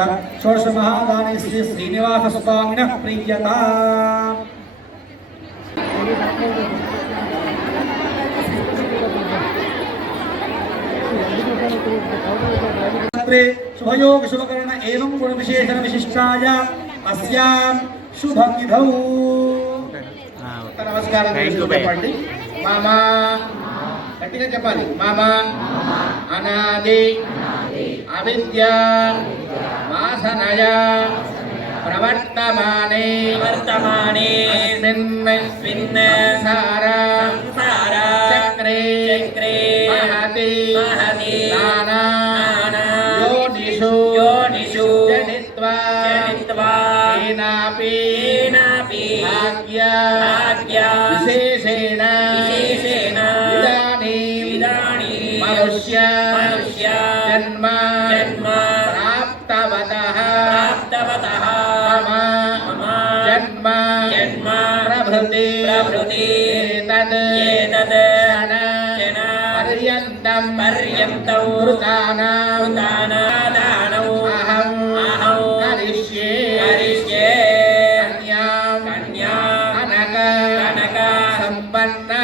षोडश महादाने श्री श्रीनिवास स्वामिनः प्रीयता शुभयोग शुभकर्ण एवं गुण विशेषण विशिष्टाय अस्यां शुभविधौ नमस्कार చెప్పండి మామా గట్టిగా చెప్పాలి మామా అనాది అవిద్య వాసనయ ప్రవర్తమానే అస్మిన్ సంసార చక్రే మహతి నానా योनिषु जनित्वा येनापि भाग्या विशेषेण इदानीं मनुष्य जन्म प्राप्तवतः मम जन्म प्रभृति एतद् पर्यन्तं कृतानां अहं करिष्ये कन्यां कनक संपन्ना